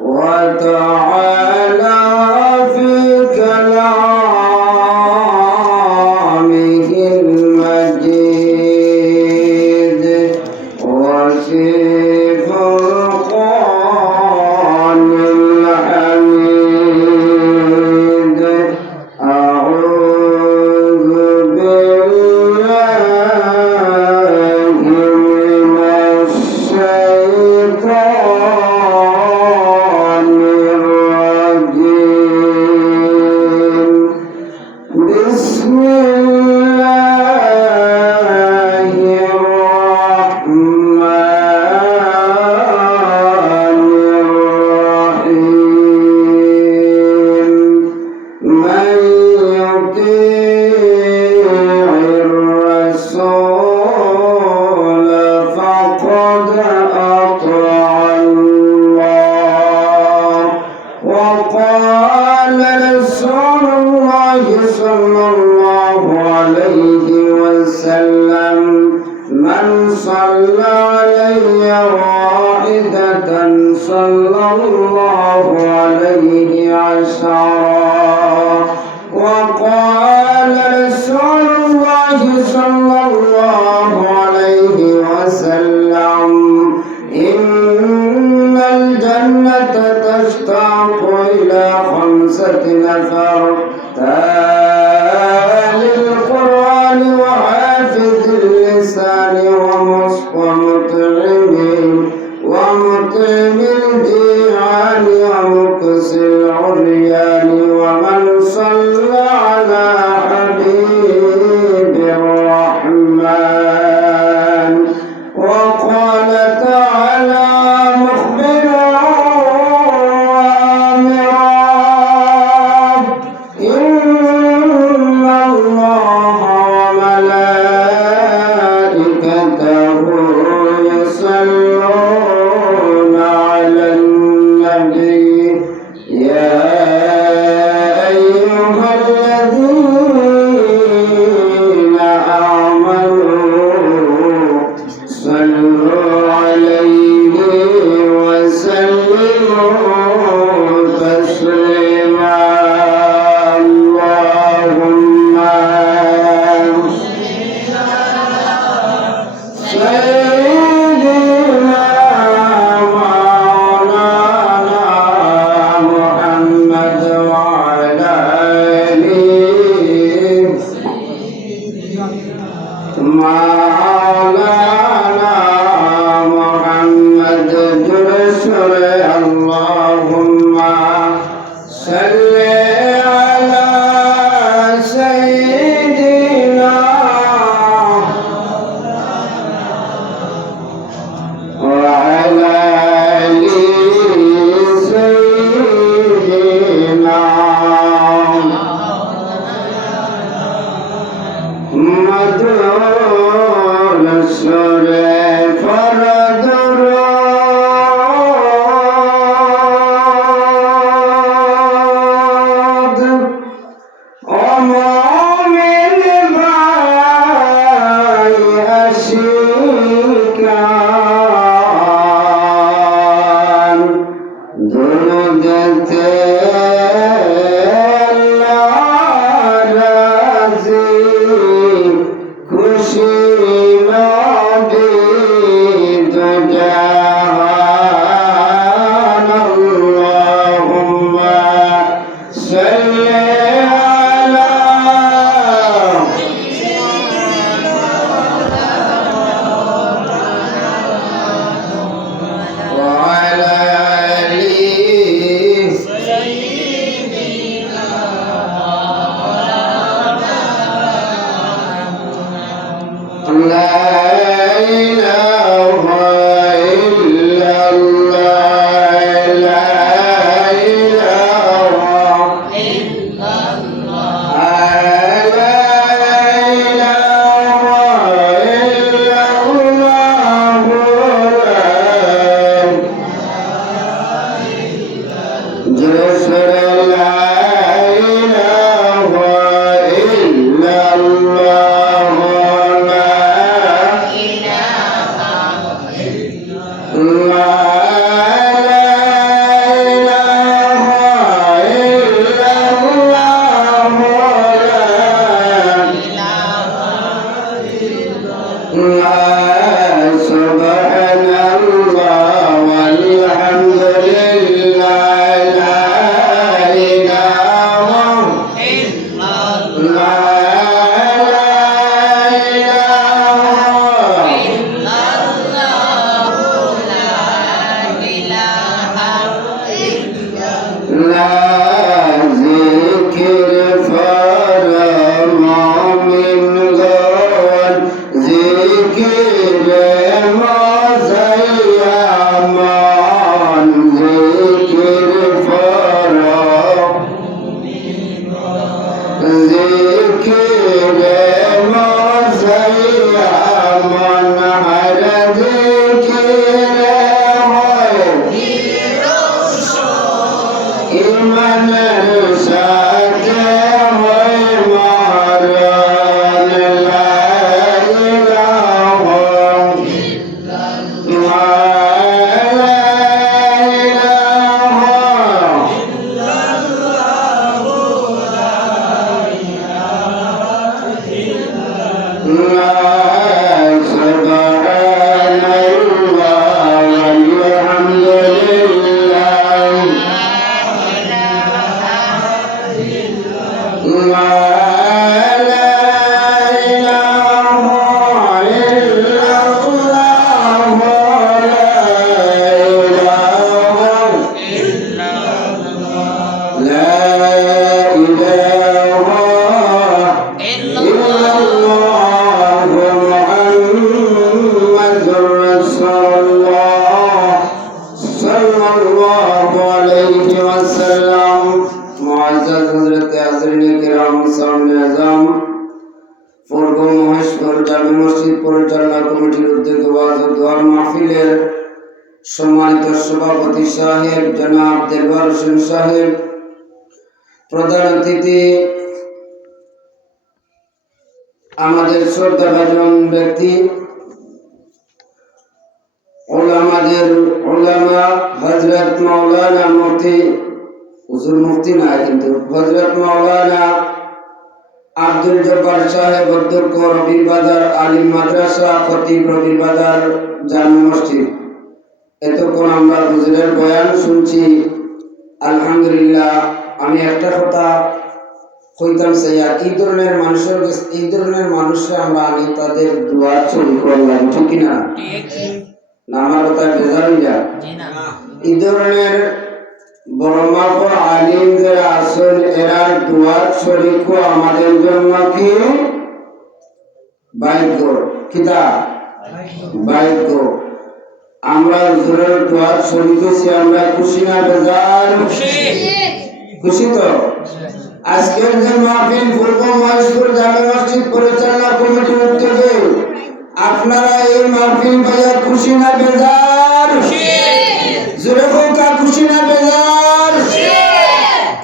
وتعالى في كلامه المجيد وفي فرقان الحميد. أعوذ بالله من الشيطان الرجيم. بسم الله الرحمن الرحيم. من يطيع الرسول فقد أطاع الله. وقال رسول الله صلى الله عليه وسلم: من صلى علي واحدة صلى الله عليه عشرا. وقال رسول الله صلى الله عليه وسلم: إن الجنة تشتاق إلى 5 نفر: تالي القرآن وحافظ اللسان ومطعم الجيعان ومكس العريان ومن صلى على حبيب الرحمن. وقال تعالى مخبرا وآمرا: إن الله وملائكته يصلون على النبي. يا أيها الذين آمنوا صلوا عليه وسلموا تسليما. اللهم سيدنا مولانا محمد وعلى آله مولانا محمد সম্মানিত সভাপতি সাহেব জনাব দেলওয়ার হোসেন সাহেব, প্রধান অতিথি আমাদের শ্রদ্ধাভাজন ব্যক্তি ওলামাদের ওলামা হযরত মাওলানা মুফতি হুজুর মুফতি না কিন্তু হযরত মাওলানা আব্দুল জব্বার সাহেব, অধ্যক্ষ রবির বাজার আলিম মাদ্রাসা, খতিব রবির বাজার জামে মসজিদ। এতক্ষণ আমরা হুজুরের বয়ান শুনছি। আলহামদুলিল্লাহ, আমি একটা কথা কইতাম চাইয়া, এই ধরনের মানুষের আমরা আনি তাদের দোয়া চুরি করলাম, ঠিক না? আমার কথা বেজার হইয়া এই ধরনের বড় মাপ আলিম যারা আছেন এরা দোয়া শরীক আমাদের জন্য কি ভাগ্য, কিতা ভাগ্য। আমরা হুজুরের দোয়া শরীক হইছি, আমরা খুশি না বেজার? খুশি তো? আজকের যে মাহফিল পূর্ব মহেশপুর জামে মসজিদ পরিচালনা কমিটির উদ্যোগে আপনারা এই মাহফিল পাইয়া খুশি না বেজার? জোরে হোকা, খুশি না বেজার?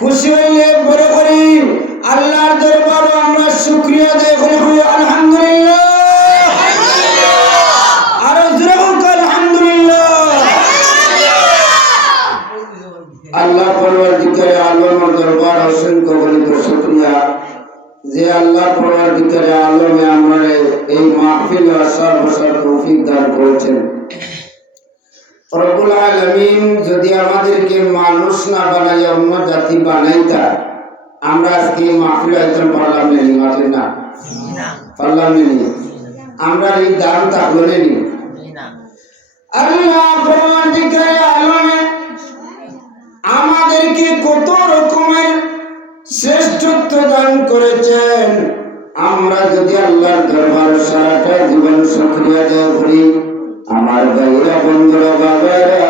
খুশি হইলে বড় করি আল্লাহর দরবারে আমরা শুকরিয়া আদায় করি আলহামদুলিল্লাহ। আর জোরে হোকা আলহামদুলিল্লাহ। আল্লাহ পরওয়ারদিগারে আলমের দরবার অসংখ্য গণিত শুকরিয়া যে আল্লাহ পরওয়ারদিগারে আলমে আমারে এই মাহফিল আসার বসার তৌফিক দান করেছেন। রব্বুল আলামিন যদি আমাদেরকে মানুষ না বানাইয়া অন্য জাতি বানাইতা, আমরা আজকে মাহফিল আইতাম পারলাম না? মাঠে না পারলাম না? আমরা এই দাম থাকলো নেই। আল্লাহ পরওয়ারদিগারে আলমে আমাদেরকে কত রকমের শ্রেষ্ঠত্ব দান করেছেন। আমরা যদি আল্লাহর দরবার সারাটা জীবন শুকরিয়া আদায় করি, আমার ভাইরা বন্ধুরা বাবারা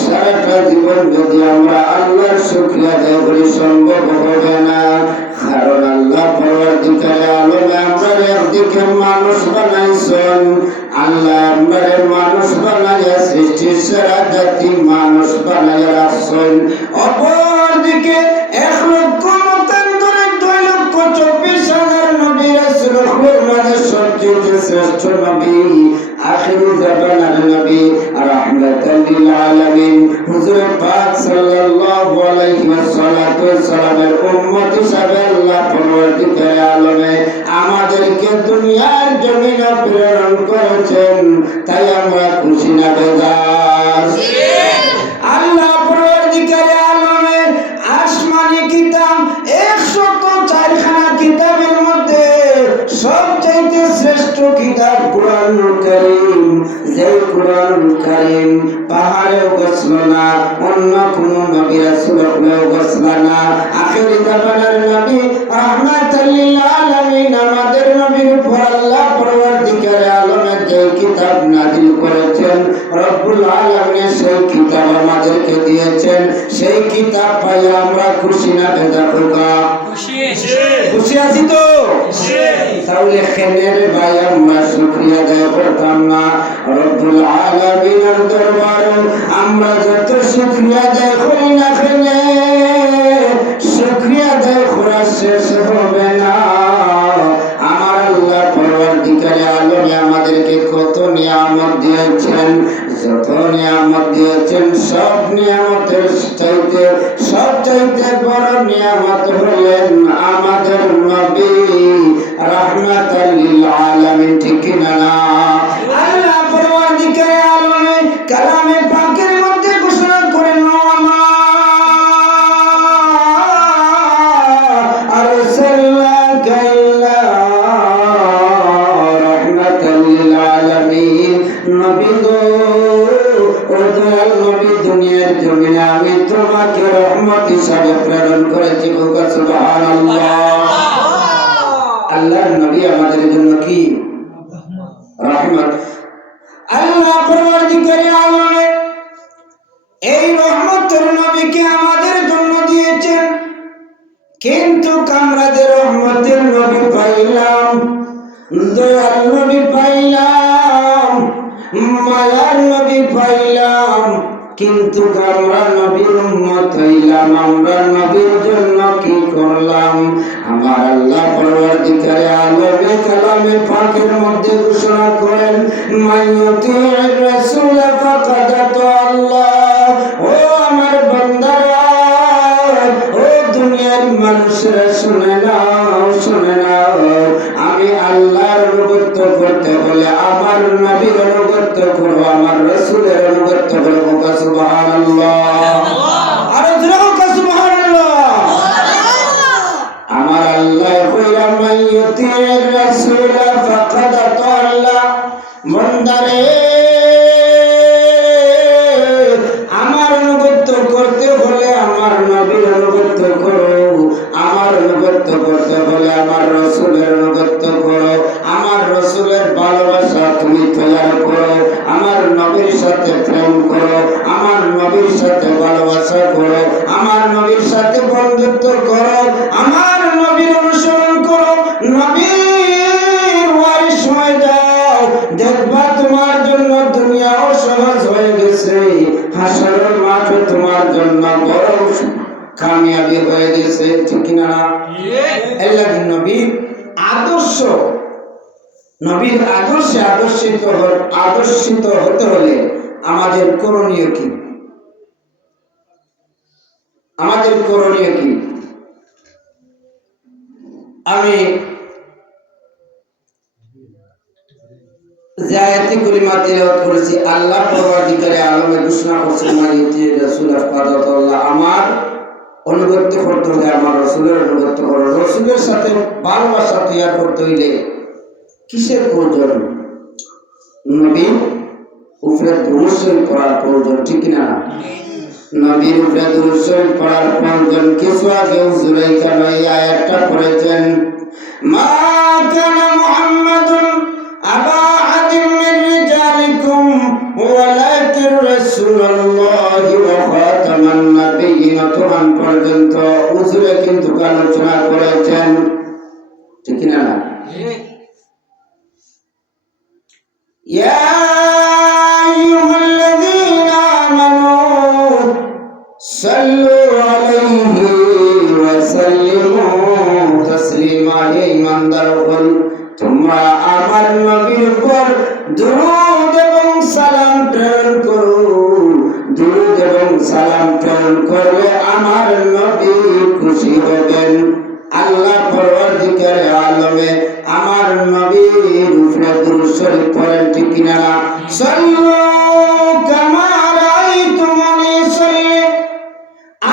সারাটা জীবন যদি আমরা আল্লাহর শুকরিয়া আদায় করি সম্ভব হবে না। কারণ আল্লাহ পরওয়ারদিগারে আলমে আমরা একদিকে মানুষ বানাইছেন, আল্লাহ আমাদের মানুষ বানাইয়া সৃষ্টির সেরা জাতি মানুষ বানাইয়া রাখছেন। অপরদিকে 1,32,24,000 নবী রাসূলের মাঝে সবচেয়ে শ্রেষ্ঠ নবী প্রেরণ করেছেন, তাই আমরা খুশি না বেজার? আল্লাহ পরবর্তীকালে আলমের আসমানি কিতাব 104 খানা কিতাবের মধ্যে সবচাইতে শ্রেষ্ঠ কিতাব কুরআনুল কারীম। যে কুরআনুল কারীম পাহাড়েও গছল না, অন্য কোন নবী রাসূলেও গছল না। আখিরি জামানার নবী রাহমাতুল লিল আলামিন আমাদের নবীর উপর আল্লাহ পরবর্তীকালে আলমের যে কিতাব নাযিল করেছেন, রব্বুল আলামিন সেই কিতাব আমাদেরকে দিয়েছেন। সেই কিতাব পাই আমরা খুশি না বেজার? খুশি আছি তো? তাহলে খেনের ভাই আমরা শুকরিয়া আদায় করতাম না? রব্বুল আলামিনের দরবারে আমরা যত শুকরিয়া আদায় করি না কেন, শুকরিয়া আদায় করা শেষ হবে না। আমার আল্লাহ পরবর্তীকালে আলমে আমাদেরকে কত নিয়ামত দিয়েছেন, যত নিয়ামত দিয়েছেন, সব নিয়ামতের চাইতে সবচাইতে বড় নিয়ামত হলেন আমাদের নবী রাহমাতাল লিল আলামিন। ঠিক কিনা না? আল্লাহ পরবর্তীকালে আলমে কালামে পাকের মধ্যে ঘোষণা করেন, আমি তোমাকে রহমত হিসাবে প্রেরণ করেছি। সুবহানাল্লাহ। আল্লাহর নবী আমাদের জন্য কি রহমত। আল্লাহ পরবর্তীকালে আলমে এই রহমতের নবীকে আমাদের জন্য দিয়েছেন, কিন্তু আমরা যে রহমতের নবী পাইলাম, দয়াল নবী পাইলাম, মায়ার নবী পাইলাম, কিন্তু আমরা নবীর উম্মত হইলাম, আমরা নবীর জন্য কি করলাম? আমার আল্লাহ পরবর্তীকালে আলমে কালামে পাকের মধ্যে ঘোষণা করেন, মাইয়ুতির রাসূল ফাকাদ আল্লাহ। ও আমার বান্দারা, ও দুনিয়ার মানুষেরা শুনে নাও, শুনে নাও, আমি আল্লাহর অনুগত্য করতে হলে আমার নবীর অনুগত্য করো, আমার রাসূলের অনুগত্য করো। সুবহানাল্লাহ। আর জোরে সুবহানাল্লাহ। আমার আল্লাহ কইরা মাইয়ুতির রাসূল ফাকাদ আল্লাহ। বান্দারে, আমার অনুগত্য করতে হলে আমার নবীর অনুগত্য করো, আমার অনুগত্য করতে হলে আমার রাসূলের অনুগত্য করো, আমার রাসূলের ভালোবাসা তুমি তৈরি করো, আমার নবীর সাথে প্রেম করো, আমার নবীর সাথে ভালোবাসা করো, আমার নবীর সাথে বন্ধুত্ব করো, আমার নবীর অনুসরণ করো, নবীর ওয়ারিশ হয়ে যাও। দেখবা তোমার জন্য দুনিয়াও সহজ হয়ে গেছে, হাসরের মাঠে তোমার জন্য বড় কামিয়াবি হয়ে গেছে। ঠিক কিনা না? আল্লাহ নবীর আদর্শ, নবীর আদর্শে আদর্শিত হতে হলে আমাদের করণীয় কি? আমাদের করণীয় কি? আমি যে আয়াতি কালিমা তিলাওয়াত করেছি, আল্লাহ পরবর্তীকালে আলমে ঘোষণা করছেন, মাইয়ুতির রাসূল ফাকাদ আল্লাহ। আমার অনুগত্য করতে হলে আমার রাসূলের অনুগত্য করো। রাসূলের সাথে ভালোবাসা তৈরি করতে হইলে কিসের প্রয়োজন? নবীর উপরে দুরূদ শরীফ পড়ার প্রয়োজন। ঠিক কিনা? নবীর উপরে দুরূদ শরীফ পড়ার প্রয়োজন। কিছু আগে হুজুরাই কেন এই আয়াতটা পড়েছেন, মা কানা মুহাম্মাদুন আবা আহাদিন মিন রিজালিকুম ওয়ালাকিন রাসূলুল্লাহি ওয়া খাতামান নাবিয়্যিন। তখন পর্যন্ত হুজুরে কিন্তু আলোচনা করেছেন। ঠিক কিনা না? ইয়া আইয়ুহাল্লাযীনা আমানু সাল্লু আলাইহি ওয়া সাল্লিমু তাসলিমা। হে ঈমানদারগণ, তোমরা আমার নবীর উপর দুরূদ এবং সালাম প্রেরণ করো। দুরূদ এবং সালাম প্রেরণ করলে আমার নবী খুশি হবেন। আল্লাহ পরবর্তীকালে আলমে আমার নবীর উপরে দুরূদ শরীফ বলেন ঠিক কিনা না? সাল্লু কামা রাআইতুমুনি সাল্লি,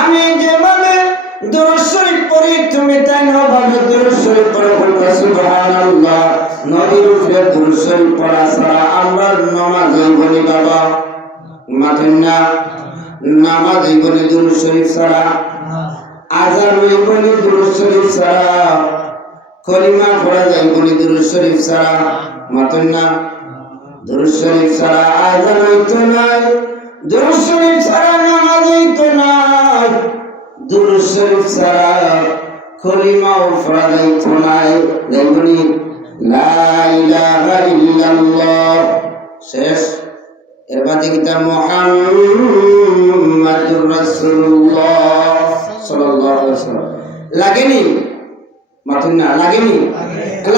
আমি যেভাবে দুরূদ শরীফ পড়ি তুমি তাই ভাবে দুরূদ শরীফ পড়ো। সুবহানাল্লাহ। নবীর উপরে দুরূদ শরীফ পড়া ছাড়া আমরা নামাজ হইবনি বাবা, মাঠেন না, নামাজ হইবনি দুরূদ শরীফ ছাড়া, আযান হইবনি দুরূদ শরীফ ছাড়া, কলিমা পড়া যাইবনি দুরূদ শরীফ ছাড়া, মাঠেন না। দুরূদ শরীফ ছাড়া আযান হইতো না, দুরূদ শরীফ ছাড়া নামাজ হইতো না, দুরূদ শরীফ ছাড়া কলিমাও পড়া যাইতো না। যাইবনি লা ইলাহা ইল্লাল্লাহ শেষ। এর বাদে কিতাব মুহাম্মাদুর রাসূলুল্লাহ সাল্লাল্লাহু আলাইহি ওয়াসাল্লাম লাগেনি? মাথুন না লাগেনি?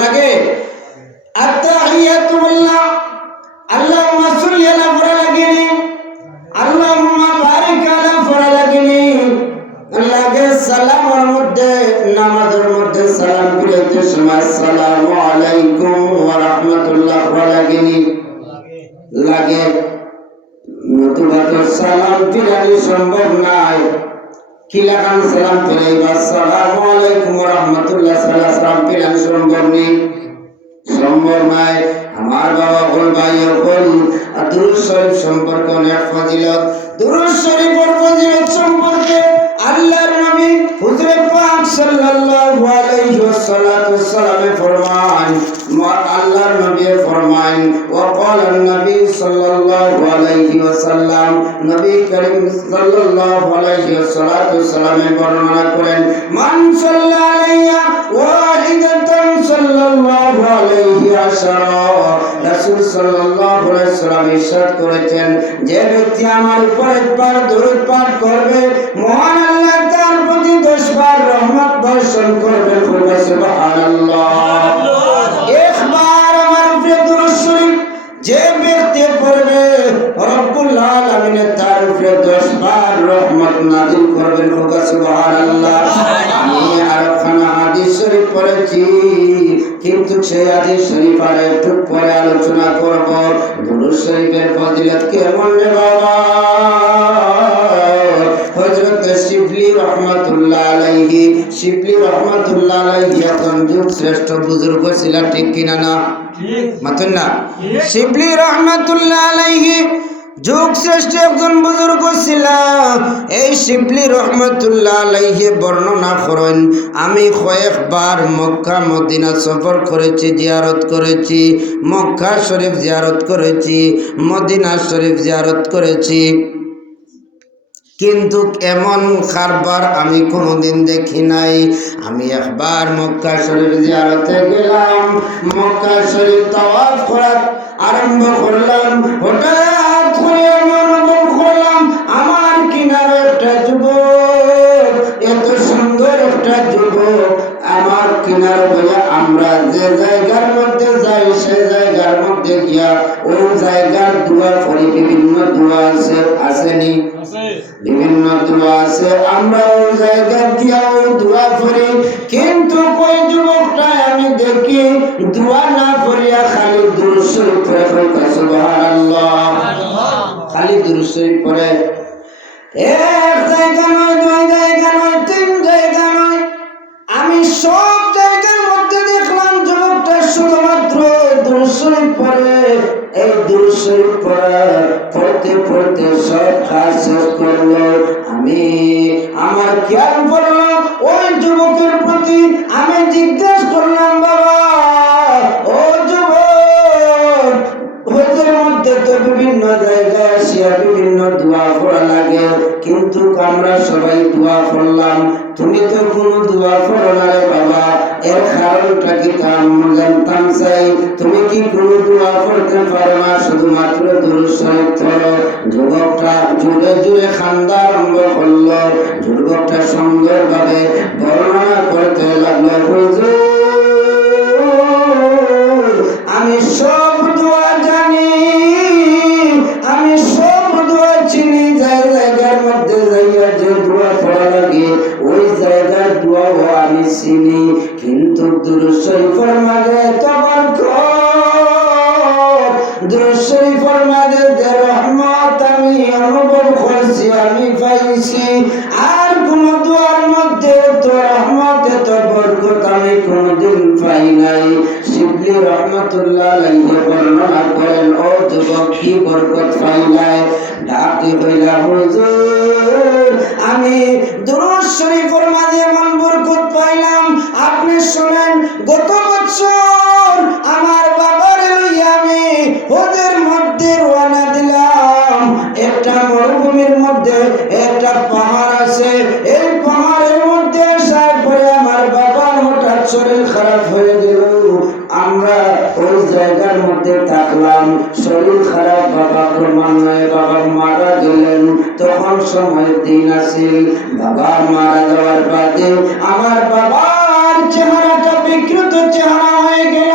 লাগে। আত-তাহিয়াতু লিল্লাহ, আল্লাহুম্মা সাল্লি আলা পড়া লাগেনি, আল্লাহুম্মা বারিক আলা পড়া লাগেনি, লাগে সালামের মধ্যে নামাজের মধ্যে সালাম ফিরাইতে সময় আসসালামু আলাইকুম ওয়া রাহমাতুল্লাহ পড়া লাগেনি? লাগে। নতুবা তো সালাম ফিরানি সম্ভব নাই। কি লাগান সালাম ফিরাইবা? আসসালামু আলাইকুম ওয়া রাহমাতুল্লাহ সালাম ফিরানি সম্ভব নেই, সম্ভব নাই। আমার বাবা বল ভাই বল, দুরূদ শরীফ সম্পর্কে অনেক ফজিলত। দুরূদ শরীফের ফজিলত সম্পর্কে আল্লাহর নবী হুজুর পাক সাল্লাল্লাহু আলাইহি ওয়াসাল্লাম ফরমান, আল্লাহর নবী ফরমান, ওয়া ক্বালা নবী সাল্লাল্লাহু আলাইহি ওয়াসাল্লাম, নবী করিম সাল্লাল্লাহু আলাইহি ওয়াসাল্লাম বর্ণনা করেন, মান সাল্লা আলাইয়া ওয়াহিদাতান সাল্লাল্লাহু আলাইহি আশারা। রাসূল সাল্লাল্লাহু আলাইহি ওয়াসাল্লাম ইরশাদ করেছেন, যে ব্যক্তি আমার উপর একবার দরুদ পাঠ করবে, মহান আল্লাহ তার প্রতি 10 বার রহমত বর্ষণ করবেন। সুবহানাল্লাহ। একবার আমার উপরে দরুদ শরীফ যে ব্যক্তি পড়বে, রব্বুল আলামিন তার উপরে 10 বার রহমত নাযিল করবেন। সুবহানাল্লাহ। আমি আরখানা হাদিস শরীফ পড়েছি, কিন্তু সেই হাদিস শরীফ আর একটু পরে আলোচনা করব। দুরূদ শরীফের ফজিলত কেমন রে বাবা? হযরত শিবলি রহমাতুল্লাহ আলাইহি, শিবলি রহমাতুল্লাহ আলাইহি এখন যুগ শ্রেষ্ঠ বুজুর্গ ছিলেন, ঠিক কিনা না? ঠিক। মাতুন না? শিবলি রহমাতুল্লাহ আলাইহি যুগ শ্রেষ্ঠ একজন বুজুর্গ ছিলেন। এই শিবলি রহমাতুল্লাহ আলাইহি বর্ণনা করেন, আমি কয়েকবার মক্কা মদিনা সফর করেছি, জিয়ারত করেছি, মক্কা শরীফ জিয়ারত করেছি, মদিনা শরীফ জিয়ারত করেছি, কিন্তু এমন কারবার আমি কোনোদিন দেখি নাই। আমি একবার মক্কা শরীফ জিয়ারতে গেলাম, মক্কা শরীফ তাওয়াফ করা আরম্ভ করলাম, হঠাৎ করে আমার অনুভব করলাম আমার কিনারে একটা যুবক, এত সুন্দর একটা যুবক আমার কিনারে বলে, আমরা যে জায়গার মধ্যে যাই সে জায়গার মধ্যে গিয়া ওই জায়গার দোয়া করি, বিভিন্ন দোয়া আছে, আসেনি? বিভিন্ন দোয়া আছে, আমরা ওই জায়গায় গিয়া ওই দোয়া করি, কিন্তু ওই যুবকটা আমি দেখি দোয়া না করিয়া খালি দুরূদ শরীফ পড়ে। সুবহানাল্লাহ। খালি দুরূদ শরীফ পড়ে। এক জায়গা নয়, 2 জায়গা নয়, 3 জায়গা নয়, আমি সব জায়গার মধ্যে দেখলাম যুবকটা শুধুমাত্র দুরূদ শরীফ পড়ে। এই দুরূদ শরীফ পড়তে পড়তে সব কাজ শেষ করলো। আমি আমার খেয়াল পড়লো ওই যুবকের প্রতি, আমি জিজ্ঞেস করলাম, বাবা ও যুবক, হজের মধ্যে তো বিভিন্ন জায়গায় আসিয়া বিভিন্ন দোয়া পড়া লাগে, কিন্তু আমরা সবাই দোয়া পড়লাম, তুমি তো কোনো দোয়া পড়ো না রে বাবা, এর কারণটা কি জানতাম চাই। তুমি কি কোনো দোয়া পড়তে পারো না, শুধুমাত্র দুরূদ শরীফ পড়ো? যুবকটা জোরে জোরে কান্দা আরম্ভ করলো। যুবকটা সুন্দরভাবে বর্ণনা করতে লাগলো, হুজুর আমি সব দোয়া জানি, আমি সব দোয়া চিনি, জায়গার মধ্যে যাইয়া যে দোয়া পড়া লাগে ওই জায়গার দোয়াও আমি চিনি, কিন্তু দুরূদ শরীফের মাঝে তো বরকত, দুরূদ শরীফের মাঝে যে রহমত আমি অনুভব করছি, আমি পাইছি, আর কোন দুয়ার মধ্যে তো রহমত এত বরকত আমি কোনদিন পাই নাই। শিবলি রহমতুল্লাহ আলাইহি বর্ণনা করেন, ও যুবক কি বরকত পাইলাই? ডাকতে কইলা, হুজুর আমি দুরূদ শরীফের মাঝে এমন বরকত পাইলাম, আপনি শুনেন, গত বছর আমার বাবার লইয়া আমি ওদের মধ্যে রওনা দিলাম। একটা মরুভূমির মধ্যে একটা পাহাড় আছে, এই পাহাড়ের মধ্যে আসার পরে আমার বাবার হঠাৎ শরীর খারাপ হয়ে গেল। আমরা ওই জায়গার মধ্যে থাকলাম, শরীর খারাপ, বাবা ক্রমান্বয়ে বাবা মারা গেলেন। তখন সময়ের দিন আসিল, বাবা মারা যাওয়ার বাদে আমার বাবার চেহারাটা বিকৃত চেহারা হয়ে গেল।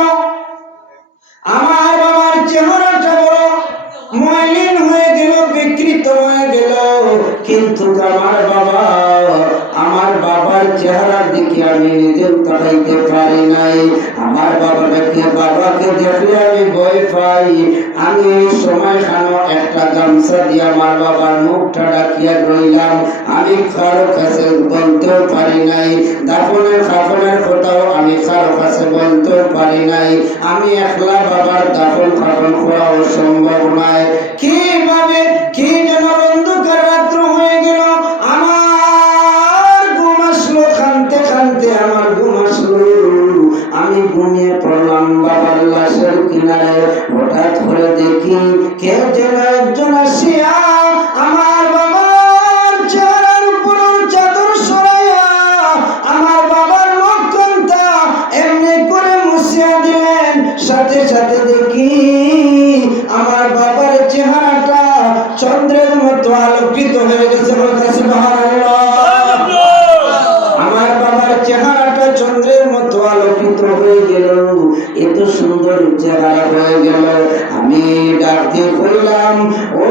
আমার বাবার চেহারাটা বড় মলিন হয়ে গেল, বিকৃত হয়ে গেল। কিন্তু আমার বাবার চেহারার দিকে আমি নিজেও তাকাইতে পারি নাই। আমার বাবাকে দেখলে আমি ভয় পাই। আমি এই সময় একটা গামছা দিয়ে আমার বাবার মুখটা ডাকিয়া রইলাম। আমি কারো কাছে বলতেও পারি নাই, দাফনের কাফনের কথাও আমি কারো কাছে বলতেও পারি নাই। আমি একলা বাবার দাফন কাফন করাও সম্ভব নয়। কিভাবে কি যেন অন্ধকার রাত্র হয়ে গেল, আমার ঘুম আসলো, কানতে কানতে আমার ঘুম আসলো। আমি ঘুমিয়ে পড়লাম বাবার লাশের কিনারে। হঠাৎ করে দেখি কে যেন একজন আসিয়া আমার বাবার চেহারার উপর চাদর সরাইয়া আমার বাবার মুখটা এমনি করে মুছিয়া দিলেন। সাথে সাথে দেখি আমার বাবার চেহারাটা চন্দ্রের মতো আলোকিত হয়ে গেছে। সুবহানাল্লাহ। আমার বাবার চেহারাটা চন্দ্রের মতো আলোকিত হয়ে গেল, এত সুন্দর চেহারা হয়ে গেল। আমি ডাক দিয়ে কইলাম, ও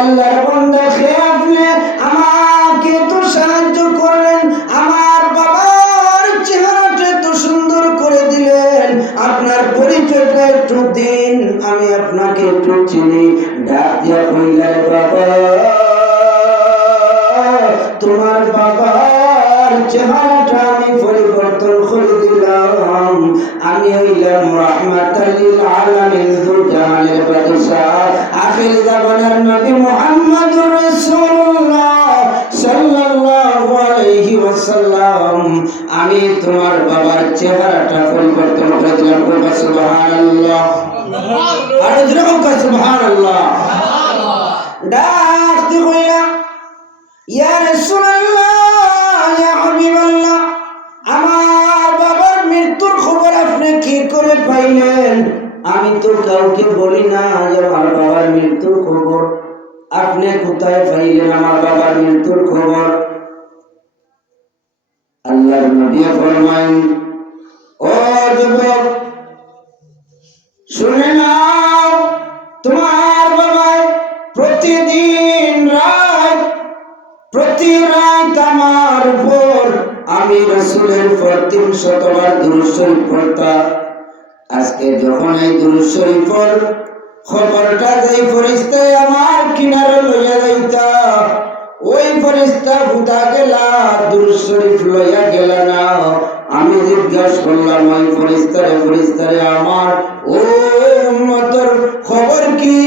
আল্লাহর বান্দা, কে আপনি? আমাকে তো সাহায্য করলেন, আমার বাবার চেহারাটা এত সুন্দর করে দিলেন, আপনার পরিচয়টা একটু দিন, আমি আপনাকে একটু চিনি। ডাক দিয়া কইলা, বাবা তোমার বাবার চেহারাটা আমি পরিবর্তন করে দিলাম। আমি হইলাম রাহমাতাল লিল আলামিন, দুজাহানের বাদশা, আখির জামানার নবী মুহাম্মদুর রাসূলুল্লাহ সাল্লাল্লাহু আলাইহি ওয়াসাল্লাম। আমি তোমার বাবার চেহারাটা পরিবর্তন করে দিলাম। সুবহানাল্লাহ। আর যেরকম সুবহানাল্লাহ। ডাক দিয়ে কইলা, ইয়া রাসূলুল্লাহ, ইয়া হাবিবাল্লাহ, আমার বাবার মৃত্যুর খবর আপনি কি করে পাইলেন? আমি তো কাউকে বলি না যে আমার বাবার মৃত্যুর খবর। আপনি কোথায় পাইলেন আমার বাবার মৃত্যুর খবর? আল্লাহর নবী ফরমান, ও যুবক শুনে নাও, তোমার বাবা প্রতিদিন প্রতি রাত আমার উপর আমি রাসূলের উপর 300 বার দুরূদ শরীফ পড়তাম। আজকে যখন এই দুরূদ শরীফের খবরটা যেই ফেরেশতায় আমার কিনারে লইয়া যাইতা, ওই ফেরেশতা হুদা গেলা, দুরূদ শরীফ লইয়া গেল না। আমি জিজ্ঞাসা করলাম ওই ফেরেশতারে, আমার ও উম্মতের খবর কি?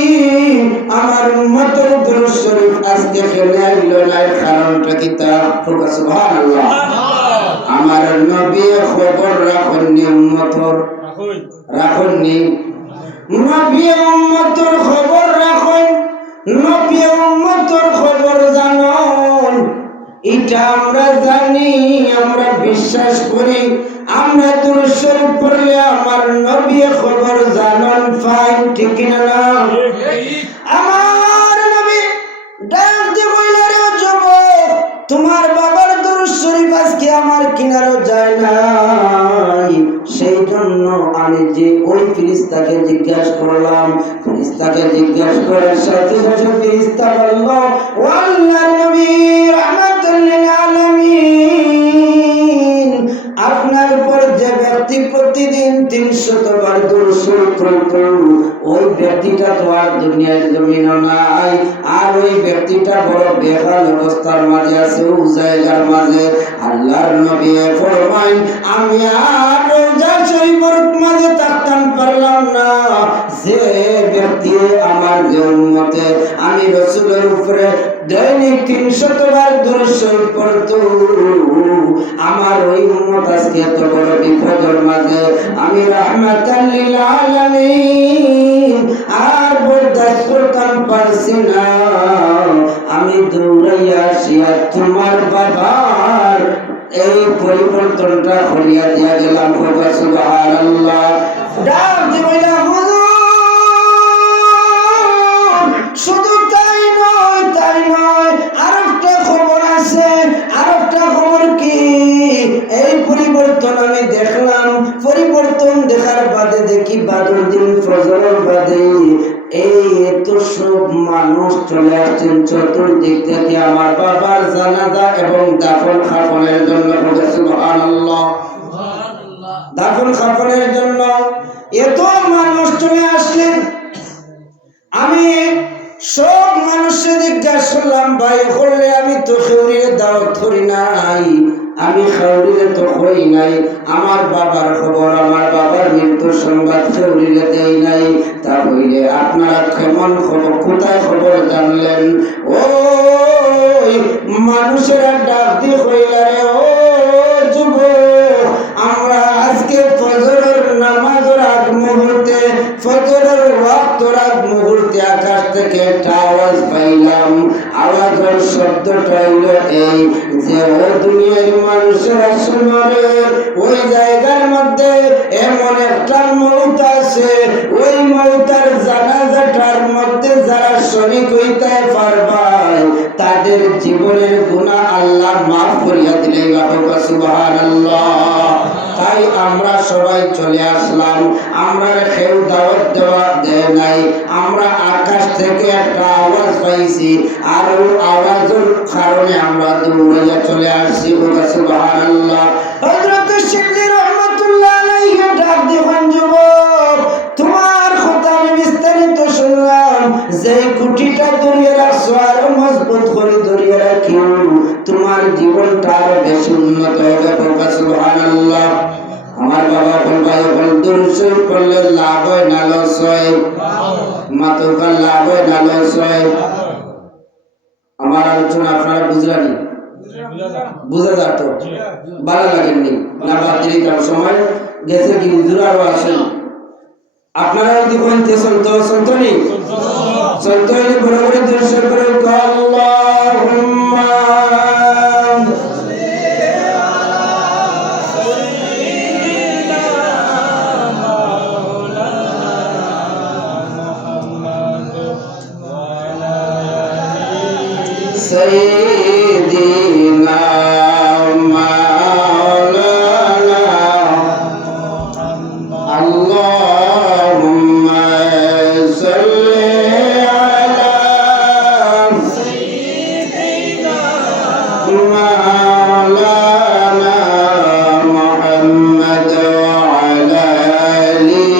আমার উম্মতের দুরূদ শরীফ আজকে কেন আইলো না, কারণটা কি? তা সুবহানাল্লাহ। আমার নবী খবর রাখেননি, উম্মতের রাখেননি। নবী উম্মতের খবর রাখেন, নবী উম্মতের খবর জানেন। এটা আমরা জানি, আমরা বিশ্বাস করি। আমরা দুরূদ শরীফ পড়লে আমার নবী খবর জানেন, ফাইন, ঠিক না? আমার নবী ডাক দিয়ে বললেন, রে যুবক, তোমার বাবার দুরূদ শরীফ আজকে আমার কিনারও যায় নাই। সেই জন্য আমি যে ওই ফেরেশতাকে জিজ্ঞাসা করলাম, ফেরেশতাকে জিজ্ঞাসা করার সাথে সাথে ফেরেশতা বলল, ও আল্লাহর নবী রাহমাতুল লিল আলামিন, আপনার উপর যে ব্যক্তি প্রতিদিন 300 বার দুরূদ শরীফ পড়ত, ওই ব্যক্তিটা তো আর দুনিয়ার জমিনে নাই, আর ওই ব্যক্তিটা বড় বেহাল অবস্থার মাঝে আছে, ও জায়গার মাঝে আল্লাহর নবী ফরমায় আমি আর রোজা শরীফের মাঝে থাকতাম পারলাম না, যে ব্যক্তি আমার যে উম্মতে আমি রাসূলের উপরে দৈনিক 300 বার দুরূদ শরীফ পড়তো, আমার ওই উম্মত আজকে এত বড় বিপদের মাঝে আমি রাহমাতাল লিল আলামিন আর বরদাস্ত করতাম পারছি না, আমি দৌড়াইয়া আসিয়া তোমার বাবার এই পরিবর্তনটা করিয়া দিয়া গেলাম। সুবহানাল্লাহ। ডাক দিবাইলা হুজুর, শুধু তাই নয় আরেকটা খবর আছে। আরেকটা খবর কি? এই পরিবর্তন আমি দেখলাম, পরিবর্তন দেখার বাদে দেখি বাদর দিন ফজরের বাদে এই এত সব মানুষ চলে আসছেন চতুর্দিক থেকে আমার বাবার জানাজা এবং দাফন কাফনের জন্য। সুবহানাল্লাহ। দাফন কাফনের জন্য এত মানুষ চলে আসলেন। আমি সব মানুষকে জিজ্ঞাসা করলাম, ভাই করলে আমি তো খেউরির দাওয়াত করি নাই, আমি খেউরিরে তো কই নাই, আমার বাবার খবর, আমার বাবার মৃত্যুর সংবাদ খেউরিরে দেই নাই, তা হইলে আপনারা কেমন খবর, কোথায় খবর জানলেন? ওই মানুষেরা ডাক দিয়ে কইলা রে, ও যুবক, আমরা আজকে ফজরের নামাজের আগ মুহূর্তে, ফজরের ওয়াক্তের আগ মুহূর্তে আকাশ থেকে একটা আওয়াজ পাইলাম। আওয়াজের শব্দটা হইল এই যে, ও দুনিয়ার মানুষেরা শুনো রে, ওই জায়গার মধ্যে এমন একটা মউত আছে, ওই মউতের জানাজাটার মধ্যে যারা শরীক হইতে পারবা তাদের জীবনের গুনাহ আল্লাহ মাফ করিয়া দিলেন। সুবহানাল্লাহ। তাই আমরা সবাই চলে আসলাম, আমরা কেউ দাওয়াত দেয় নাই, আমরা আকাশ থেকে একটা আওয়াজ পাইছি, আর ওই আওয়াজের কারণে আমরা দৌড়াইয়া চলে আসছি। সুবহানাল্লাহ। হযরত শিবলি রহমাতুল্লাহ আলাইহি ডাক দিবেন, যুবক, তোমার কথা আমি বিস্তারিত শুনলাম, যে কুটিটা ধরিয়ে রাখছো আরো মজবুত করে ধরিয়ে রাখিও, তোমার জীবনটা আরো বেশি উন্নত হবে। সুবহানাল্লাহ। আমার বাবা ভাই দুরূদ শরীফ পড়লে লাভ হয় না লস হয়? মাতৃকার লাভ হয় না লস হয়? আমার আলোচনা আপনারা বুঝলেন? বুঝা যাত? ভালো লাগেননি না? বাতিল সময় গেছে কি হুজুর আরো আসেন, আপনারা যদি বলতে সন্তনি সন্তনি বড় করে দুরূদ শরীফ পড়ে আল্লাহুম্মা سيدنا مولانا اللهم صل على سيدنا مولانا محمد وعلى آله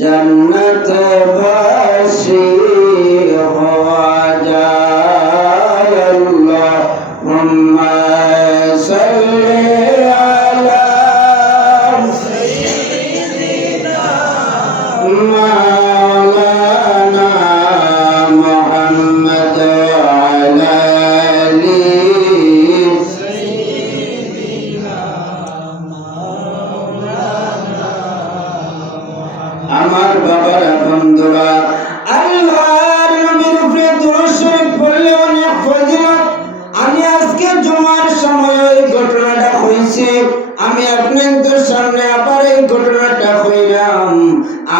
जन्नत बशी हो जाए अल्लाहुम्मा सल्ली अला सय्यिदिना मौलाना मुहम्मद अला आली सय्यिदिना আমার বাবারা বন্ধুরা, আল্লাহর নবীর উপরে দুরূদ শরীফ পড়লে অনেক ফজিলত। আমি আজকে জুমার সময় ওই ঘটনাটা হইছে বলছি আমি আপনাদের সামনে আবার এই ঘটনাটা কইলাম।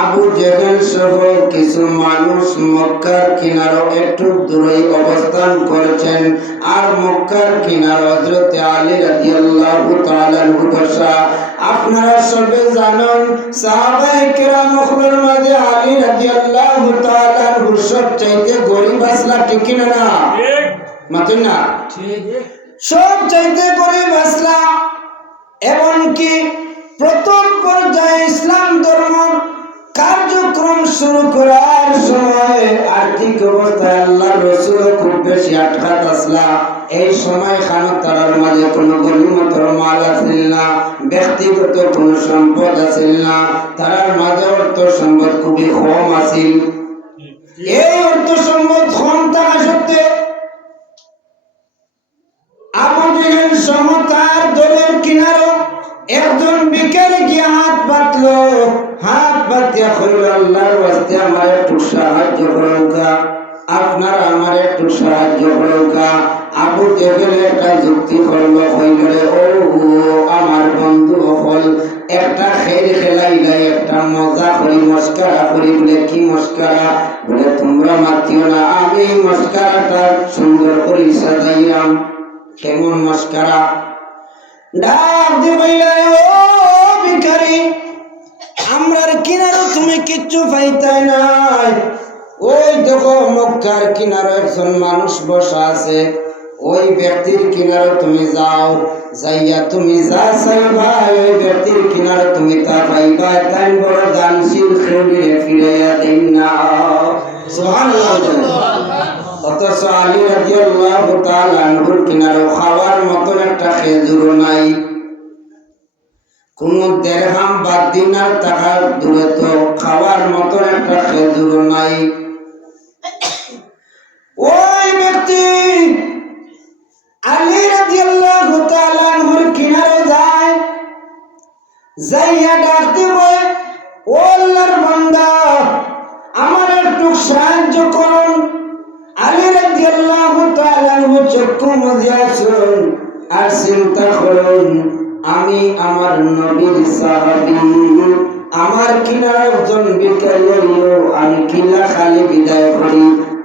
আবু জেহেল সহ কিছু মানুষ মক্কার কিনারো একটু দূরে অবস্থান করেছেন, আর মক্কার কিনার হযরত আলী রাদিয়াল্লাহু তাআলা আনহু বসা। আপনারা সবে জানেন সাহাবায়ে কেরামের মাঝে আলী রাদিয়াল্লাহু তাআলা আনহু সবচাইতে গরীব আসলা, ঠিক কিনা না? ঠিক মাতুন না? ঠিক সবচাইতে গরীব আসলা। এমনকি প্রথম পর্যায়ে ইসলাম ধর্ম কার্যক্রম শুরু করার সময় আর্থিক অবস্থায় আল্লাহর রাসূল খুব বেশি আটকাত আসলা। এই সময় খানতারার মাঝে কোনো গনিমতের মাল আছিল না, ব্যক্তিগত কোনো সম্পদ আছিল না, তার মাঝে অর্থ সম্পদ খুবই কম আছিল। এই অর্থ সম্পদ কম থাকা সত্ত্বে আবু জেহেল সহ তার দলের কিনারো একজন ভিখারি গিয়ে হাত পাতলো, হাত পাতিয়া কইল আল্লাহর ওয়াস্তে আমার একটু সাহায্য করুকা, আপনারা আমার একটু সাহায্য করুকা। আবু জেহেল একটা যুক্তি করলো, কইল রে ও আমার বন্ধু হল একটা খেল খেলাইলাই, একটা মজা করি মস্কারা করি। বলে কি মস্কারা? বলে তোমরা মাতিও না, আমি মস্কারাটা সুন্দর করে সাজাইলাম। কেমন মস্কারা? ডাক দিয়ে বললেন ও ভিখারি, আমরার কিনারো তুমি কিচ্ছু পাইতাই নাই। ওই দেখো মক্কার কিনারো একজন মানুষ বসা আছে, ওই ব্যক্তির কিনারো তুমি যাও, যাইয়া তুমি যা চাইবা ওই ব্যক্তির কিনারো তুমি তা পাইবা। তাই বড় দানশীল খেউলিরে ফিরাইয়া দেন না। সুবহানাল্লাহ। অথচ আলী রাদিয়াল্লাহু তাআলা আনহুর কিনারো খাওয়ার মতন একটা খেজুর নাই, কোন দেরহাম বা দিনার টাকা দূরে তো খাওয়ার মতন একটা খেজুর নাই। ওই ব্যক্তি আলী রাদিয়াল্লাহু তাআলা আনহুর কিনারে যায়, যাইয়া ডাকতে বলে ও আল্লাহর বান্দা আমার একটু সাহায্য করুন। আলী রাদিয়াল্লাহু তাআলা আনহু চক্ষু মুজিয়া শুনুন আর চিন্তা করুন, আমি আমার নবীর সাহাবী, আমার কিনার একজন ভিখারি হইল, আমি কিনা খালি বিদায় করি,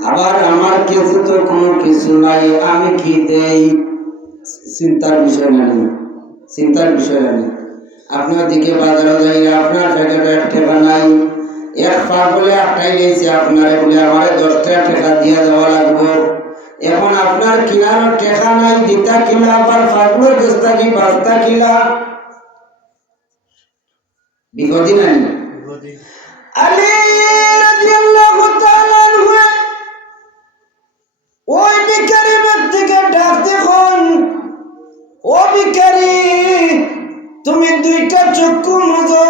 আবার আমার কাছে তো কোনো কিছু নাই, আমি কি দেই? চিন্তার বিষয় না, চিন্তার বিষয় না। আপনার দিকে বাজারে যাই, আপনার প্যাকেটে এক টাকা নাই, এক পা বলে একটাই নিয়েছে, আপনারে বলে আমার 10টা টাকা দিয়ে দেওয়া লাগবে। এখন আপনার কিনার টাকা নাই, দিতা কিলা, আবার ফাগলোর গস্তা কি বাস্তা কিলা, বিপদই নাই। আলী রাদিয়াল্লাহু তাআলা আনহু ওই ভিখারি ব্যক্তিকে ডাকতে কোন, ও ভিখারি তুমি দুইটা চক্ষু মুজো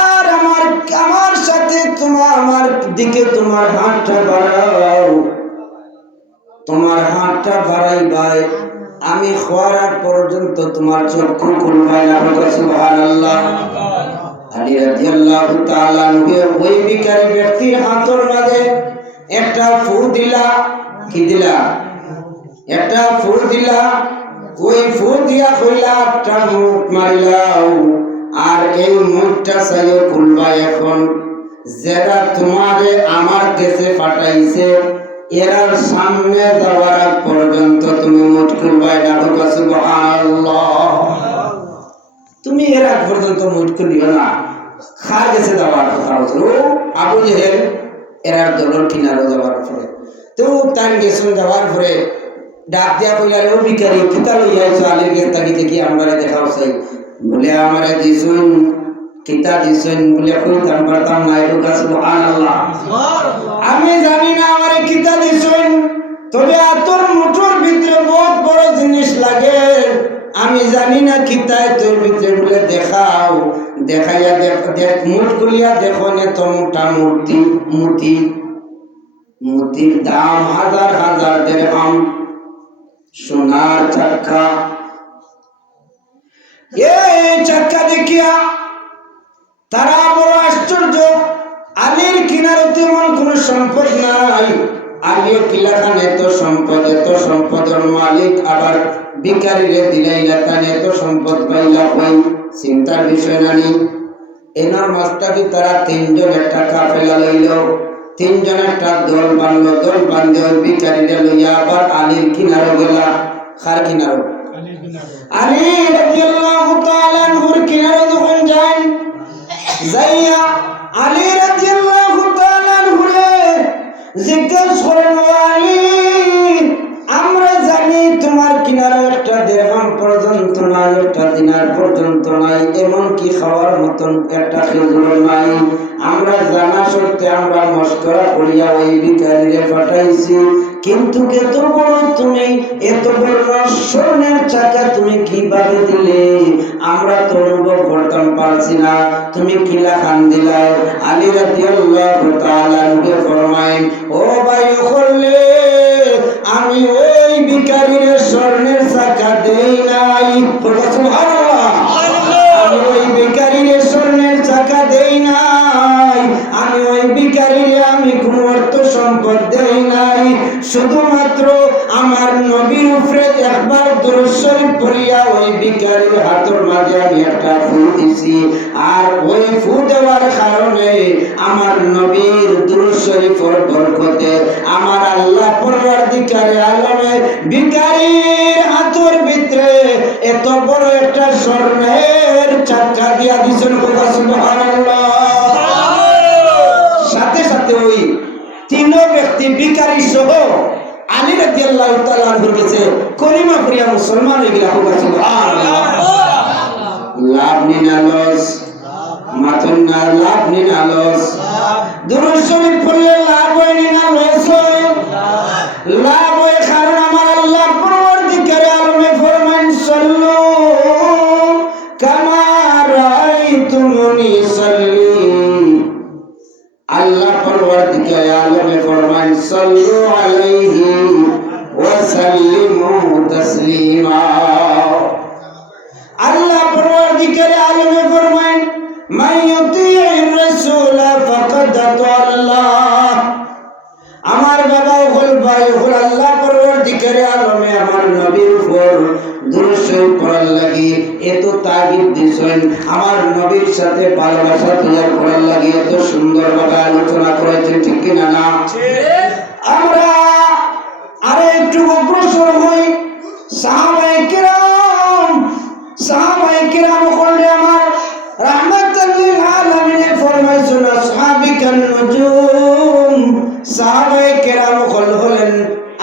আর আমার সাথে আমার দিকে তোমার হাতটা বাড়াও। তোমার হাতটা বাড়াইবাই, আমি খোয়ার আগ পর্যন্ত তোমার চক্ষু খুলবাই না। সুবহানাল্লাহ। আলী রাদিয়াল্লাহু তাআলা আনহু ওই ভিখারি ব্যক্তির হাতের মাঝে একটা ফু দিলা। কি দিলা? একটা ফু দিলা। ওই ফু দিয়া কইলা একটা মুখ মারিলাও, আর এই মুখটা চাইও খুলবা। এখন যারা তোমারে আমার কাছে পাঠাইছে এরার সামনে যাওয়ার আগ পর্যন্ত তুমি মুখ খুলবা না। সুবহানাল্লাহ। তুমি এর আগ পর্যন্ত মুখ খুলিও না। খা গেছে যাওয়ার কথা হচ্ছিল আবু জেহেল এরার দলের কিনারে যাওয়ার পরে, তো তাই গেছেন যাওয়ার পরে ডাক দিয়া কইলা রে ও ভিখারি কিতা লইয়া আইছো আলীর কাছ থেকে কি আমারে দেখাও চাই? বলে আমারে দিছুন। কিতা দিছুন? বলে কইতাম পারতাম না। সুবহানাল্লাহ। আমি জানি না আমারে কিতা দিছুন, তবে আতর মুঠোর ভিতরে বহুত বড় জিনিস লাগে, আমি জানি না কিতায় তোর ভিতরে। বলে দেখাও। দেখাইয়া দেখ মুঠ খুলিয়া দেখো নে তো মোটা মুতির দাম হাজার হাজার দিরহাম, সোনার চাক্কা। এই চাক্কা দেখিয়া তারা বড় আশ্চর্য। আলীর কিনারে তেমন কোন সম্পদ নাই, আলী কিলাখান এত সম্পদ, এত সম্পদের মালিক, আবার ভিখারিরে দিলাইলা তানে তো সম্পদ পাইলা কই চিন্তার বিষয় নানি এনার মাস্টারকে তারা তিনজন একটা কাফেলা লইল তিনজন একটা দল বানলো দল বান্ধে ওই ভিখারিরে লইয়া আবার আলীর কিনারো গেলা খার কিনারো আলী রাদিয়াল্লাহু তাআলা আনহুর কিনারো যখন যান যাইয়া আলী রাদিয়াল্লাহু তাআলা আনহুরে জিজ্ঞাসা করেন আলী আমরা জানি তোমার কিনারে একটা দেড়হাম পর্যন্ত নাই একটা দিনার পর্যন্ত নাই এমনকি খাওয়ার মতন একটা খেজুর নাই আমরা জানা সত্ত্বে আমরা মস্করা করিয়া ওই ভিখারিরে পাঠাইছি কিন্তু এত বড় তুমি এত বড় স্বর্ণের চাকা তুমি কিভাবে দিলে আমরা তো অনুভব করতাম পারছি না তুমি কিলা খান দিলাই আলী রাদিয়াল্লাহু তাআলা আনহু ফরমায় ও ভাই ওখলে আমি ওই ভিখারির স্বর্ণের চাকা দেই নাই সুবহানাল্লাহ আমি ওই ভিখারির স্বর্ণের চাকা দেই নাই আমি ওই ভিখারির আমি কোনো অর্থ সম্পদ দেই নাই শুধুমাত্র আমার নবীর উপরে একবার দুরূদ শরীফ পড়িয়া ওই ভিখারির হাতের মাঝে আমি একটা ফু দিছি আর ওই ফু দেওয়ার কারণে আমার নবীর দুরূদ শরীফের বরকতে আমার আল্লাহ পরওয়ারদিগারে আলমে ভিখারির হাতের ভিতরে এত বড় একটা স্বর্ণের চাকা দিয়া দিছেন সুবহানাল্লাহ সাথে সাথে ওই তিন ব্যক্তি ভিখারি সহ আলী রাদিয়াল্লাহু তাআলা আনহুর কাছে কলিমা পড়িয়া মুসলমান হয়ে গেল সুবহানাল্লাহ লাভ নিনালস মাতন না লাভ নিনালস দুরূদ শরীফ পড়লে লাভ হয় নিনালস লাভ হয় কারণ আমার আল্লাহ পরওয়ারদিগারে আলমে ফরমান সাল্লু কামা রাআইতুমুনি সাল্লি আল্লাহ পরওয়ারদিগারে আলমে ফরমান সাল্লু আলাইহি ওয়া সাল্লিমু তাসলিমা আল্লাহ পরওয়ারদিগারে আলমে ফরমান মান ইউতিইর রাসূল ফাকাদ আল্লাহ আমার বাবা হল ভাই হল আল্লাহ পরওয়ারদিগারে আলমে আমার নবীর উপর দুরূদ শরীফ পড়ার লাগি এত তাগিদ দিছেন আমার নবীর সাথে ভালোবাসা তৈরি করার লাগি এত সুন্দরভাবে আলোচনা করেছেন ঠিক কি না না আমরা আরো একটু অগ্রসর হই সাহাবায়ে কেরাম করলে আমার রাহমাতুল লিল আলামিন ফরমাইছেন আসহাবিকান নুজুম সাহাবায়ে কেরাম হলেন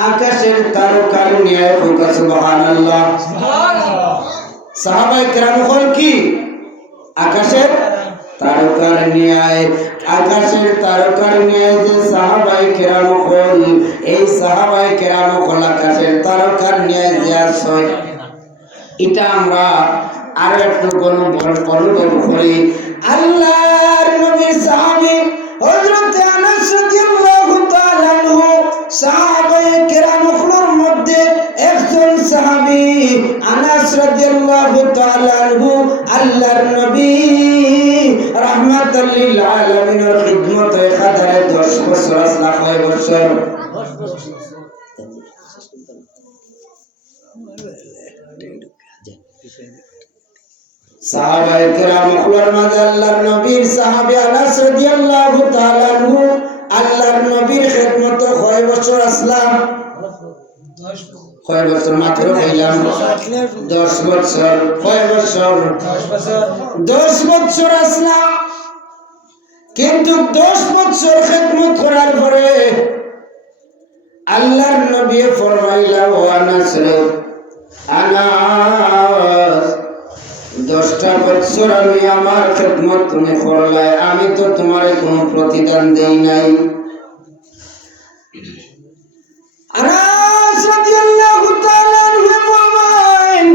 আকাশের তারকার ন্যায় সুবহানাল্লাহ সুবহানাল্লাহ সাহাবায়ে কেরাম হল কি আকাশের তারকার ন্যায় আকাশের তারকার ন্যায় যে সাহাবায়ে কেরাম হল এই সাহাবায়ে কেরাম হল আকাশের তারকার ন্যায় যে আছে এটা আমরা আরো একটু অনুভব করি আল্লাহর নবীর সাহাবী হযরত আনাস রাদিয়াল্লাহু তাআলা আনহু সাহাবায়ে কেরামের মধ্যে একজন সাহাবী আনাস রাদিয়াল্লাহু তাআলা আনহু আল্লাহর নবী রাহমাতুল লিল আলামিনের খিদমতে খাদারে 10 বছর আসলা কয় বছর সাহাবায়ে কেরাম কুলার মাঝে আল্লাহর নবীর সাহাবী আনাস রাদিয়াল্লাহু তাআলা আনহু আল্লাহর নবীর খিদমতে কয় বছর আসলাম 10 বছর মাত্র কইলাম 10 বছর কয় বছর 10 বছর আসলাম কিন্তু 10 বছর খিদমত করার পরে আল্লাহর নবী ফরমাইলা ও আনাস রে আনাস 10টা বছর আমি আমার খিদমত তুমি করলে আমি তো তোমারে কোনো প্রতিদান দেই নাই আনাস রাদিয়াল্লাহু তাআলা আনহু ফরমান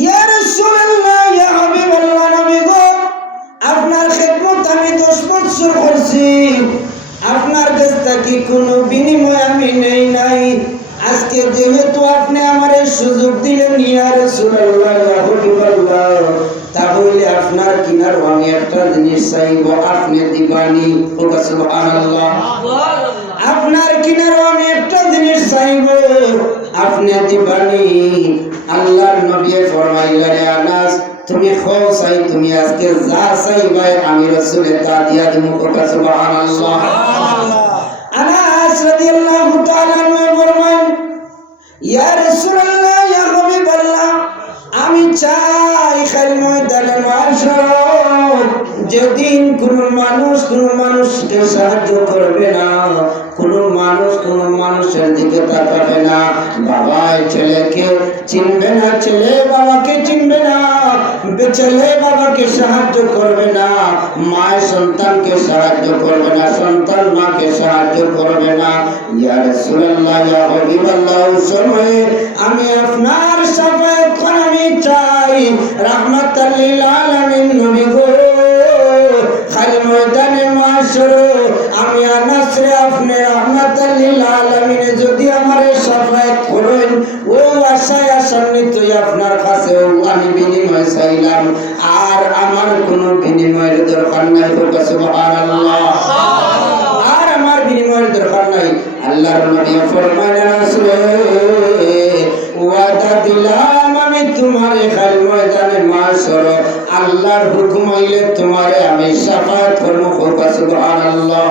ইয়া রাসূলুল্লাহ ইয়া হাবিবাল্লাহ নবী গো আপনার খিদমত আমি 10 বছর করছি আপনার কাছ থেকে কোনো বিনিময় আমি নেই নাই আজকে যেহেতু আপনি আমারে সুযোগ দিলেন ইয়া রাসূলুল্লাহ ইয়া হাবিবাল্লাহ তাহলে আপনার কিনার আমি একটা জিনিস চাইবো আপনি দিবানি সুবহানাল্লাহ আপনার কিনার আমি একটা জিনিস চাইবো আপনি দিবানি আল্লাহর নবী ফরমাইলেন, রে আনাস, তুমি খাও চাই, তুমি আজকে যা চাইবাই আমি রাসূলে তা দিয়া দেবো। সুবহানাল্লাহ। আনাস রাদিয়াল্লাহু তাআলা ফরমান, ইয়া রাসূলুল্লাহ, ইয়া হাবিবাল্লাহ, আমি চাই খাল ময়দানে মাশর যেদিন কোন মানুষকে সাহায্য করবে না, কোন মানুষের দিকে তাকাবে না, বাবা ছেলেকে চিনবে না, ছেলে বাবাকে চিনবে না, ছেলে বাবাকে সাহায্য করবে না, মায়ের সন্তানকে সাহায্য করবে না, সন্তান মাকে সাহায্য করবে না। ইয়া রাসূলুল্লাহ, ইয়া হাবিবাল্লাহ, সময়ে আমি আপনার শাফায়াত আমি চাই। রাহমাতাল লিল আলামিন নবী গো, খালি ময়দানে মাশর আমি আনাস রে আপনি রাহমাতাল লিল আলামিনে যদি আমারে শাফায়াত করেন, ও আশায় আশান্বিতই আপনার কাছে আমি বিনিময় চাইলাম, আর আমার কোনো বিনিময়ের দরকার নাই। সুবহানাল্লাহ। আর আমার বিনিময়ের দরকার নাই। আল্লাহর নবী ফরমালেন, আসলে ওয়াদা দিলাম আমি তোমারে খাল ময়দানে মাশর আল্লাহর হুকুম হইলে তোমারে আমি শাফায়াত করব। সুবহানাল্লাহ।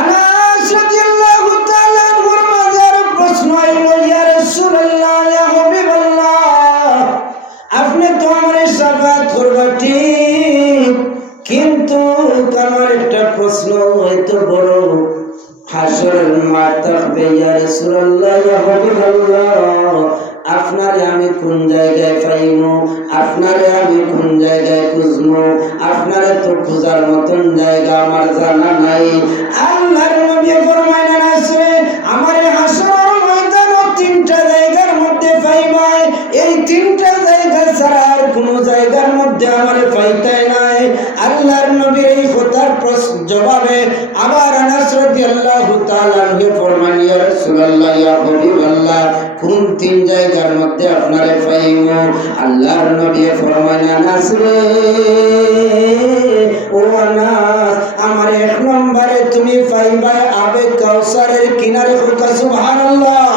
আনাস রাদিয়াল্লাহু তাআলা আনহুর মাঝে প্রশ্ন হইল, ইয়া রাসূলুল্লাহ, ইয়া হাবিবাল্লাহ, আপনি তো আমারে শাফায়াত করবা ঠিক, কিন্তু আমার একটা প্রশ্ন হয়তো বড়, হাসরের মাঠ থাকবে, ইয়া রাসূলুল্লাহ, ইয়া হাবিবাল্লাহ, আপনারে আমি কোন জায়গায় পাইমু, আপনারে আমি কোন জায়গায় খুঁজবো, আপনারে তো খোঁজার মতন জায়গা আমার জানা নাই। আল্লাহর নবী ফরমাইলেন, আসলে আমারে হাসরের ময়দানে তিনটা জায়গার মধ্যে পাইবাই, এই তিনটা জায়গা ছাড়া আর কোন জায়গার মধ্যে আমারে পাইতে নাই। আল্লাহর নবীর এই কথার জবাবে আবার আনাস রাদিয়াল্লাহু তাআলা আনহু ফরমান, ইয়া রাসূলুল্লাহ, ইয়া হাবিবাল্লাহ, কোন তিন জায়গার মধ্যে আপনারে পাইমু? আল্লাহর নবী ফরমান, আনাস রে, ও আনাস, আমার এক নম্বরে তুমি পাইবা আবে কাউসারের কিনারে। সুবহানাল্লাহ।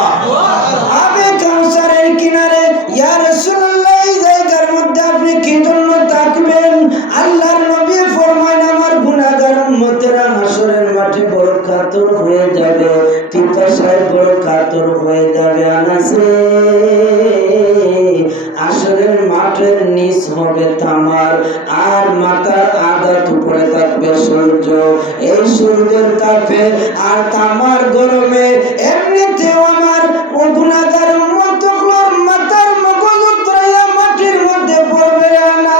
আবে কাউসারের কিনারে। ইয়া রাসূলুল্লাহ, এই জায়গার মধ্যে আপনি কি জন্য থাকবেন? আল্লাহর নবী ফরমান, আমার গুনাহগার উম্মতেরা হাসরের মাঠে বড় কাতর হয়ে যাবে, পিপাসায় বড় কাতর হয়ে যাবে। আনাস রে, হাসরের মাঠের নিচ হবে তামার, আর মাথার আদাত উপরে থাকবে সূর্য। এই সূর্যের তাপে আর তামার গরমে এমনিতেও আমার গুনাহগার উম্মতগুলোর মাথার মগজ উতরাইয়া মাটির মধ্যে পড়বে না।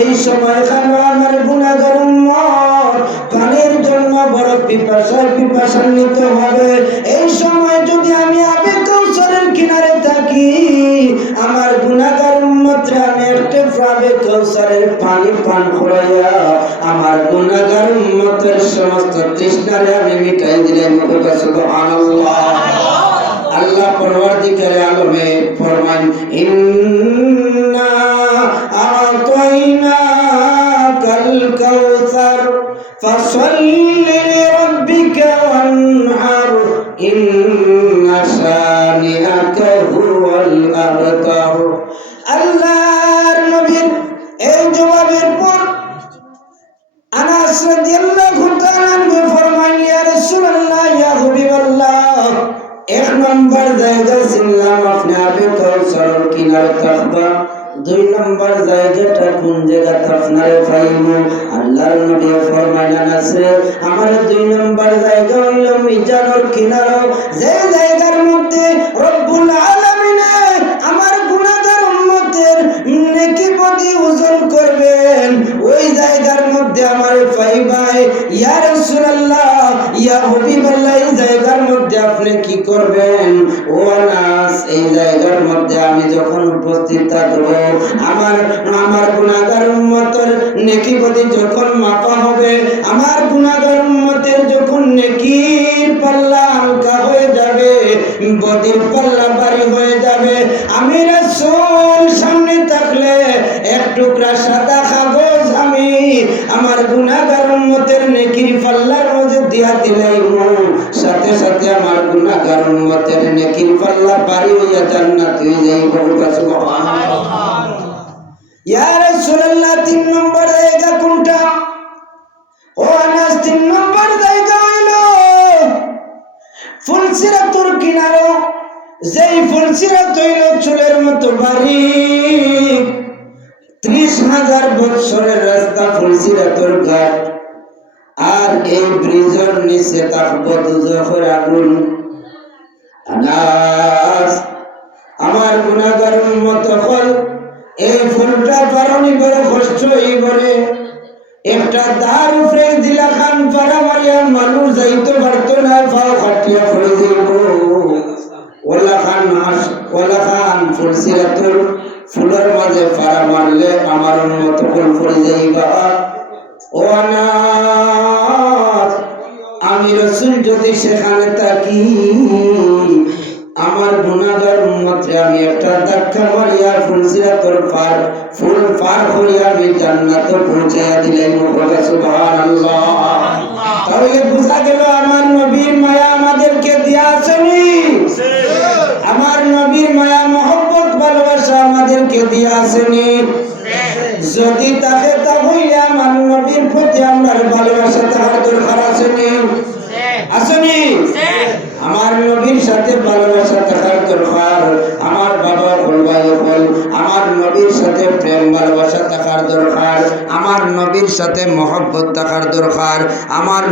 এই সময় খানো আমার গুনাহগার উম্মত পানির জন্য বড় পিপাসান্বিত হবে। এই সময় যদি আমি আবে কাউসারের কিনারে থাকি, আমার গুনাহগার উম্মতরা আমি একটা আবে কাউসারের পানি পান করাইয়া আমার গুনাহগার উম্মতের সমস্ত তৃষ্ণারে আমি মিটাই দিলাম। সুবহানাল্লাহ। আল্লাহ পরওয়ারদিগারে আলমে ফরমান, ইন্না আ'তাইনাকাল কাউসার ফাসাল্লি লিরাব্বিকা ওয়ানহার ইন্না শানিআকা হুয়াল আবতার। আল্লাহর নবীর এই জবাবের পর আনাস রাদিয়াল্লাহু তাআলা ফরমান, ইয়া রাসূলুল্লাহ, ইয়া হাবিবাল্লাহ, এক নম্বর জায়গা ছিলাম আপনি আবে কাউসারের কিনারে থাকবা, দুই নম্বর জায়গাটা কোন জায়গাতে আপনারে পাইমু? আল্লাহর নবী ফরমান, আনাস রে, আমার দুই নম্বর জায়গা হইল মিজানের কিনারা, যে জায়গার মধ্যে রব্বুল আলামিন আমার গুনাহগার উম্মতের নেকি প্রতি ওজন করবেন, ওই জায়গার মধ্যে আমারে পাইবাই। ইয়া রাসূলুল্লাহ, ইয়া হাবিবাল্লাহ, এই জায়গার মধ্যে আপনি কি করবেন? ও আনাস, এই জায়গার মধ্যে আমি যখন উপস্থিত থাকব, আমার গুনাহগার উম্মতের নেকি প্রতি যখন মাপা হবে, আমার গুনাহগার উম্মতের যখন নেকির পাল্লা হালকা হয়ে যাবে, বদির পাল্লা ভারী হয়ে যাবে, আমি রাসূল সামনে থাকলে এক টুকরা সাদা কাগজ আমি আমার গুনাহগার উম্মতের নেকির পাল্লার মধ্যে দিয়া দিলাম। সাথে সাথে আমার গুনাহগার উম্মতের নেকির পাল্লা পারি হইয়া জান্নাত হয়ে যাইব। সুবহানাল্লাহ। ইয়া রাসূলুল্লাহ 3 নম্বর জায়গা কোনটা? ও আনাস 3 নম্বর জায়গা হইলো ফুলসিরাতুর কিনারো, যেই ফুলসিরাত হইল চুলের মতো বারিক, 30,000 বছরের রাস্তা ফুলসিরাতুর ঘাট, আর এই ব্রিজের নিচে থাকবো দুজখের আগুন। আনাস আমার গুনাহগার উম্মত হল এই ফুলটা পারনি বড় কষ্ট হই করে, একটা দার উপরে দিলা খান পারা মারিয়া মানুষ যাইতে পারতো না, পাও খাটিয়া পড়ে যাইব। ওলা খান ফুলসিরাতুর ফুলের মাঝে পারা মারলে আমার উম্মত ফুল পড়ে যাইবা। ও আনাস আমি রাসূল যদি সেখানে থাকি, আমার গুনাহগার উম্মতরে আমি একটা ধাক্কা মারিয়া ফুলসিরাতুর ফুল পার করিয়া আমি জান্নাতে পৌঁছাইয়া দিলাম। সুবহানাল্লাহ। তাহলে বুঝা গেল আমার নবীর মায়া আমাদেরকে দিয়া আসেনি, আমার নবীর মায়া মহব্বত ভালোবাসা আমাদেরকে দিয়া আসেনি। যদি তাকে তাহলে আমার নবীর প্রতি আমার ভালোবাসা থাকার দরকার আসেনি, আসেনি? আমার নবীর সাথে ভালোবাসা থাকার দরকার। আমার বাবা ভাই বল আমার নবীর সাথে প্রেম ভালোবাসা থাকার দরকার, আমার নবীর সাথে মহব্বত থাকার দরকার। আমার